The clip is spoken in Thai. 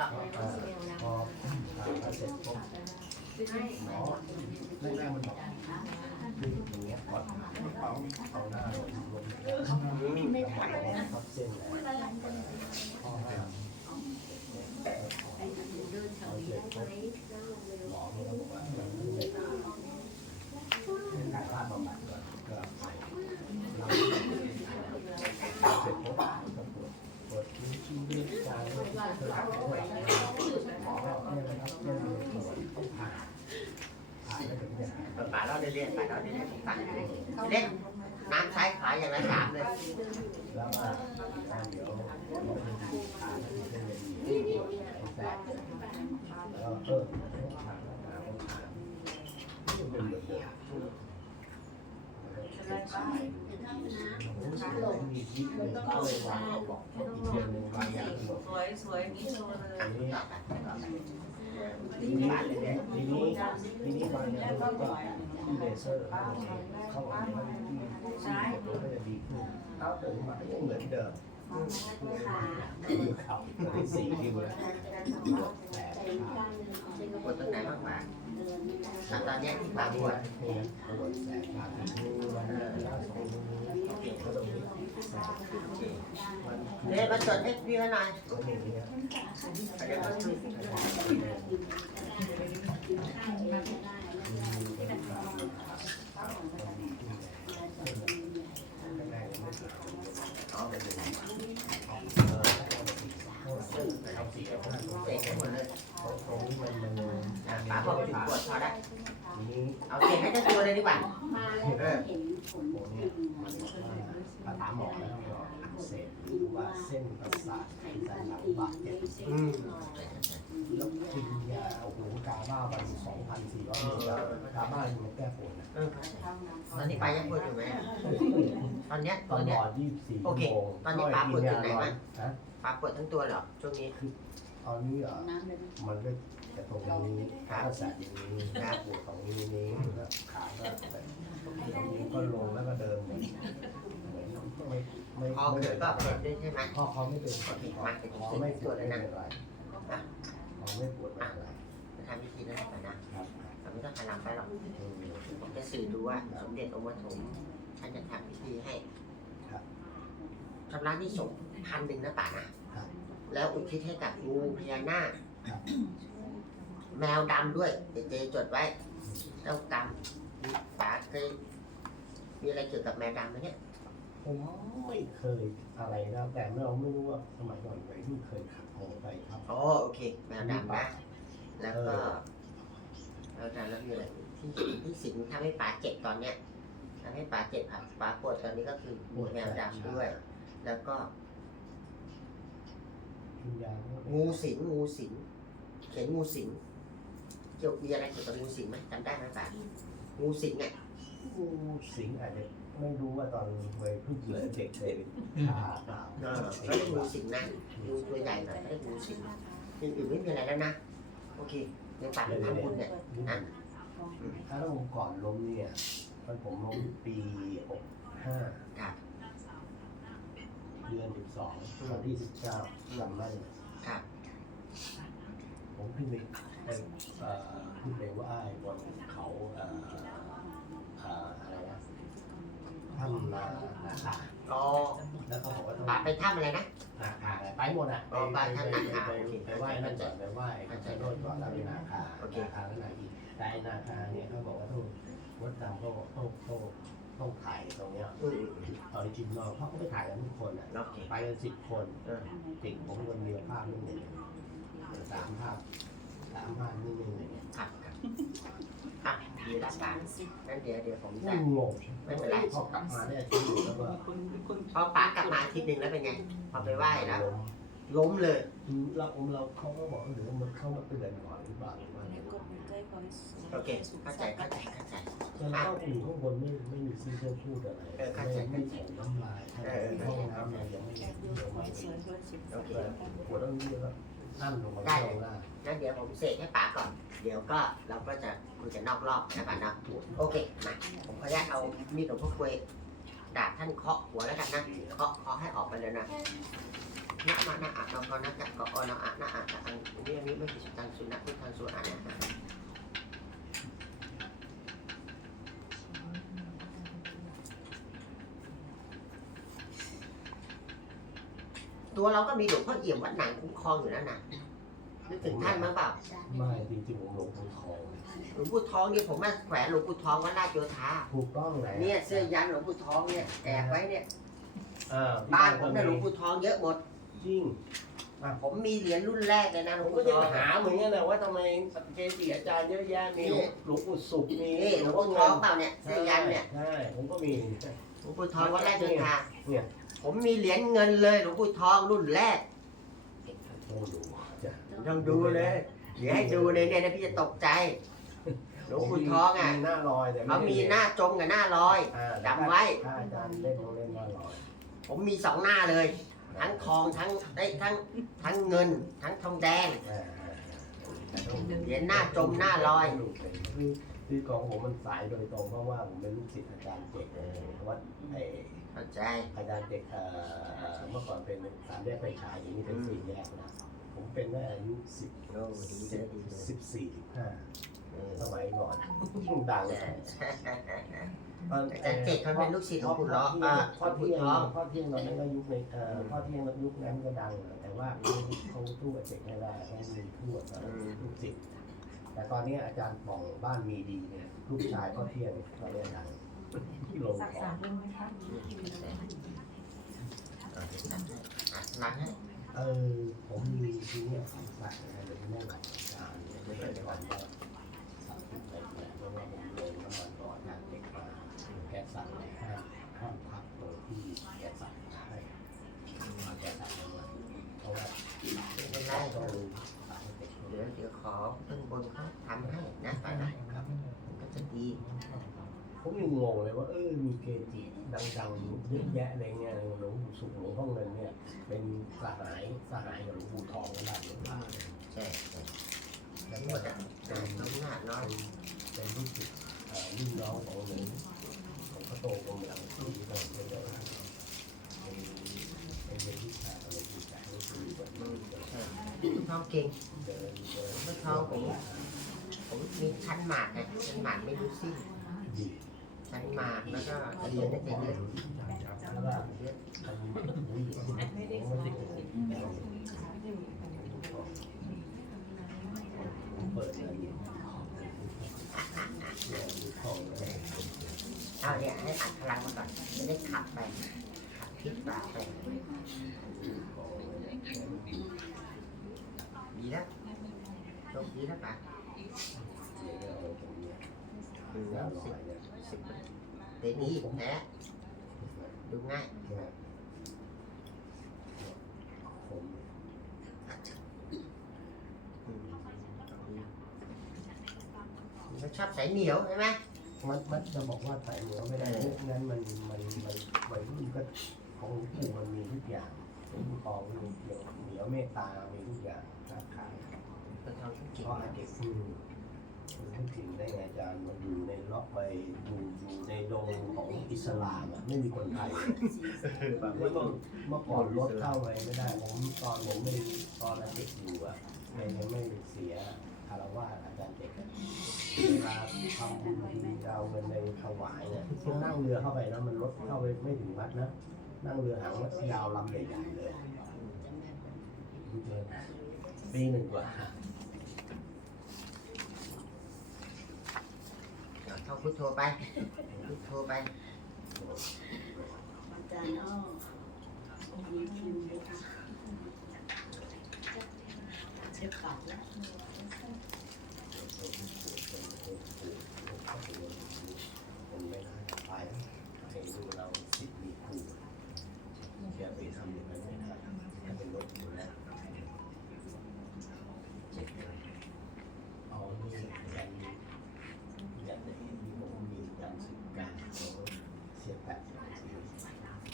หรอกเออพอผ่าตัดเสร็จปุ๊บหมอแรกๆมันบอกคืออย่างเงี้ยก่อนเอาเอาหน้าลงลงไม่ถ่ายทับเส้นเลยข้อห้ามเอเสร็จปุ๊บ ป่าเราได้เรียนป่าเราได้เรียนฟังเล่นน้ำใช้ขายอย่างละสามเลย แล้วก็เดี๋ยวเราจะดูผ่าแล้วจะเป็นดีแสบแล้วก็เออผ่าแล้วผ่าแล้วผ่าเป็นเหมือนเดิมมีที่หนึ่งก็เลยวางบอกอีกเดือนหนึ่งวางอย่างหมด สวยสวยอย่างนี้โชว์เลย อ่ะต่อไป ทีนี้ทีนี้ทีนี้วางอย่างหมดก็ที่เลเซอร์เข้าออกมาที่ที่ก็จะดีขึ้นเท้าตื่นมาก็ยังเหมือนเดิมเขาที่สี่ที่เลยแผลขาดปวดตรงไหนมากกว่าอะตอนเนี้ยที่ป่าปวดเนี่ยปวดแสบขาดนิ้วแล้วสองนิ้วก็ตรงนี้แสบมันเรียนมาจดให้พี่เขาหน่อย มันอย่างเงี้ย เดี๋ยวก็คือ เอาไปเลยเอาสีเอาเสกให้หมดเลย ตรงนี้มันมัน อะป่าบอกถึงปวดพอแล้วนี้เอาเสกให้ทั้งตัวเลยดีกว่าเออผมเนี่ยมันว่าถามหมอแล้วก็อักเสบหรือว่าเส้นประสาทสันหลังบาดเจ็บอืมแล้วกินยาโอ้โหกาบ้าวันสองพันสี่ร้อยมิลลิกรัมกาบ้ามันแก้ปวดนะเออตอนนี้ปายังปวดอยู่ไหมตอนเนี้ยตตออนนนเนี้ยอนยี่สิบสี่โอชั่วเคโมงตอนนี้ปาปวดจุดไหนบ้างฮะปาปวดทั้งตัวเหรอช่วงนี้ตอนนี้อะมันก็ จะตรงนี้ขาก็แสบอย่างนี้ครับปวดตรงนี้นี้แล้วขาก็แบบตรงนี้ก็ลงแล้วก็เดินเหมือนเหมือนไม่ไม่คอไม่เกิดก็เป็นด้วยใช่ไหมข้อเขาไม่เป็นโอเคมาเป็นคอไม่ปวดเลยไม่นะเป็นไรอะคอไม่ปวดไม่เป็นไรจะทำวิธีนั้นก่อนนะครับเราไม่ต้องพลังไปหรอกผมจะสื่อดูว่าสมเด็จองค์ปฐมท่านจะทำพิธีให้ชำระหนี่ส่งพันหนึ่งนะป่านะแล้วอุทิศให้กับงูพญานาค แมวดำด้วยเดี๋ยวเจจดไว้เจ้ากรรมป๋าเคยมีอะไรเกี่ยวกับแมวดำไหมเนี่ยผมไม่เคยอะไรนะแต่เราไม่รู้ว่าสมัยก่อนวัยรุ่นเคยขับโทรไปครับอ๋อโอเค แมวดำนะแล้วก็แมวดำแล้วมีอะไรอีกที่ที่สิงทำให้ป๋าเจ็บตอนเนี้ยทำให้ป๋าเจ็บครับป๋าปวดตอนนี้ก็คือปวดแมวดำด้วย แล้วก็กินยาก็งูสิงงูสิงเขียนงูสิง เกี่ยวมีอะไรเกี่ยวกับงูสิงไหมจำได้ไหมป๋างูสิงอะงูสิงอาจจะไม่รู้ว่าตอนวัยรุ่นหรือเด็กเคยผ่าเปล่าเออเขาเรียกงูสิงนะงูตัวใหญ่หน่อยเขาเรียกงูสิงอย่างอื่นไม่มีอะไรแล้วนะโอเคยังป๋าไม่ทำบุญเนี่ยอะถ้าเราก่อนล้มเนี่ยตอนผมล้มปีหกห้าครับเดือนสิบสองวันที่สิบเก้าจำได้เลยครับผม ขึ้นไปเออขึ้นไปไหว้บนเขาเอ่อเอ่ออะไรนะถ้ำนาคาอ๋อแล้วก็บอกว่าต้องป๋าไปถ้ำอะไรนะนาคาอะไรไปหมดอะอ๋อไปถ้ำนาคาไปไปไหว้นั่นก่อนไปไหว้พระจ้าโนดก่อนแล้วไปนาคานาคาแล้วนาคีแต่นาคาเนี่ยเขาบอกว่าต้องวัดดำเขาบอกต้องต้องต้องถ่ายตรงเนี้ยตอืมออริจินอลเขาก็ไปถ่ายกันทุกคนอะไปกันสิบคนติดผมคนเดียวภาพไม่หมดเลย สามภาพสามภาพนี่นี่อะไรเงี้ยครับครับอะดีละป๋างั้นเดี๋ยวเดี๋ยวผมจะไม่งงไม่เป็นไรพอกลับมาได้อาที่แล้วก็คุณคุณพอป๋ากลับมาอาทิตย์หนึ่งแล้วเป็นไง พอไปไหว้แล้ว ล้มเลยเราเราเขาก็บอกว่าหรือมันเข้ามาเตือนก่อนหรือเปล่าหรือว่าไงโอเคเข้าใจเข้าใจเข้าใจแต่เราต้องอยู่ข้างบนไม่ไม่มีซีเรียลพูดอะไรเออเข้าใจไม่ไม่ส่งน้ำลายขนาดที่ห้องน้ำเนี่ยยังไม่ยังไม่โอเค ปวดต้องเยอะ นั่งลงมาได้เลงหน้างั้นเดี๋ยวผมเสกให้ป๋าก่อน เดี๋ยวก็เราก็จะคุยกันนอกรอบนะป๋านะโอเค มา ผมขออนุญาตเอามีดหลวงพ่อคุยดาบท่านเคาะหัวแล้วกันนะ เคาะเคาะให้ออกไปเลยนะนะมะนะอะนะกอนะกะกะอนะอะนะอะกะอังอุมิยามิมะหิสุตังสุนะพุทธังสุอะนะ ตัวเราก็มีหลวงพ่อเอี่ยมวัดหนังคุ้มครองอยู่แล้วนะนึกถึงท่านมั้งเปล่าไม่จริงๆผมหลงปู่ทองหลวงปู่ทองเนี่ยผมมาแขวนหลวงปู่ทองวัดราชโยธาถูกต้องแหละเนี่ยเสื้อยันหลวงปู่ทองเนี่ยแอบไว้เนี่ยอ่าบ้านผมเนี่ยหลวงปู่ทองเยอะหมดจริงผมมีเหรียญรุ่นแรกเลยนะหลผวงมก็ปู่ทยังองหาเหมือนกันนะว่าทำไมเกจิอาจารย์เยอะแยะมีหลวงหลวงปู่สุขมีนี่หลวงปู่ทองเปล่าเนี่ยเสื้อยันเนี่ยใช่ผมก็มีหลวงปู่ทองวัดราชโยธาเนี่ย ผมมีเหรียญเงินเลยหลวงปู่ทองรุ่นแรกต้องดูจ้ะต้องดูเลย เดี๋ยวให้ดูเลยเนี่ยนะพี่จะตกใจ หลวงปู่ทองอะ มีหน้าลอยแต่เขามีหน้าจมกับหน้าลอย อ่าจำไว้ ถ้าอาจารย์เล่นต้องเล่นหน้าลอยผมมีสองหน้าเลย ทั้งทองทั้งเอ้ยทั้งทั้งเงิน ทั้งทองแดง อ่าอ่าแต่ต้องดูเหรียญหน้าจมหน้าลอย ดูเป็น คือคือของผมมันสายโดยตรงเพราะว่าผมเป็นลูกศิษย์อาจารย์เจกเออวัดไอเข้าใจอาจารย์เจกเอ่อเมื่อก่อนเป็นสามแยกไฟฉายอย่างนี้เป็นสี่แยกนะผมเป็นตั้งแต่อายุสิบโอ้ดีเลสิบยดีเลยสิบสี่สิบห้าเออสมัยก่อนดังเลยอาจารย์เจกเขาเป็นลูกศิษย์หลวงปู่ล้ออ่าหลพ่อวงปู่เที่ยงทองพ่อเที่ยงตอนนั้นก็ยุคในเอ่อพ่อเที่ยงยุคนั้นก็ดังนะแต่ว่าเขาตู้กับเจกไม่ได้เขามีทั่วตอนนั้นลูกศิษย์ แต่ตอนนี้อาจารย์ป่องบ้านมีดีเนี่ยลูกชายพ่อเที่ยงตอนนี้ดังที่ลงสักขอสางมเรื่องไหมคะล้างให้เออผมมีทีเนี้ยสัตว์นะเดี๋ยวแม่หลักอาจารย์ไม่ได้ก่อนว่าสัตว์ที่ไหนเนี่ยเพราะว่าผมลงน้ำมันก่อนอาจารย์เด็กมาแกสั่งเลยห้ามห้ามพักโดยที่แกสั่งให้แกสั่งเลยเพราะว่าไม่เป็นไรต้องรู้สั่งให้เด็กเดี๋ยวเดี๋ยวขอเพิ่งบนเขาทำให้นะไปนะครับมันก็จะดีผมยังงงเลยว่าเออมีเกจิดังๆเยอะแยะอะไรเงี้ยหลวงปู่สุขหลวงพ่อเงินเนี่ย เป็นสหายสหายกับหลวงปู่ทองกันได้หรือเปล่าใช่ใช่แล้วก็ดอะแต่น้ำหนักน้อยเป็นลูกศิษย์เอ่อรุ่นน้องของหลวงของพระโตกรมหลังที่เราเป็นเยอะนเป็นเป็นเรียนวิชา เดินใช่ลูกทองเก่งเดินเดินลูกทองผมผมมีชั้นหมากไงชั้นหมากไม่รู้สิ้นชั้นหมากแล้วก็เรียนตั้งแต่เด็กแล้วก็เยอได้เปิดอะไรเยอะเอาเนี่ยให้อัดพลังมาก่อนจะได้ขับไปขับพิษปาไป ดีแล้วโชคดีแล้วปะอืมสิบสิบเดี๋ยวนี้แท้ดูง่ายผมอืมมันชอบใส่เหนียวใช่ไหมมันมันจะบอกว่าใส่หัวไม่ได้ยุคนั้นมันมันมันวัยรุ่นก็ของหลวงปู่มันมีทุกอย่าง หลวงปู่ทองมีเกี่ยวเหนียวเมตตามีทุกอย่างราคาเป็นทองที่เพเก่งราะอาเด็กคือมันพูดถึงได้ไงอาจารย์มันอยู่ในล็อกไปอยู่อยู่ในดงของอิสลามอะไม่มีคนไทยเมื่อเมื่อก่อนรถเข้าไปไม่ได้ผมตอนผมไม่ตอนเด็กอยู่อะยังไม่เสียคารวะอาจารย์เด็กเวลาทำบุญจะเอาเงินในถวายเนี่ยนั่งเรือเข้าไปนะมันรถเข้าไปไม่ถึงวัดนะ นั่งเรือหางยาวลำใหญ่ๆเลยปีหนึ่งกว่าเข้งพุทโธไปพุทโธไปอาจารย์อ้อมีคิวเลยคะเช็ดปากแล้ว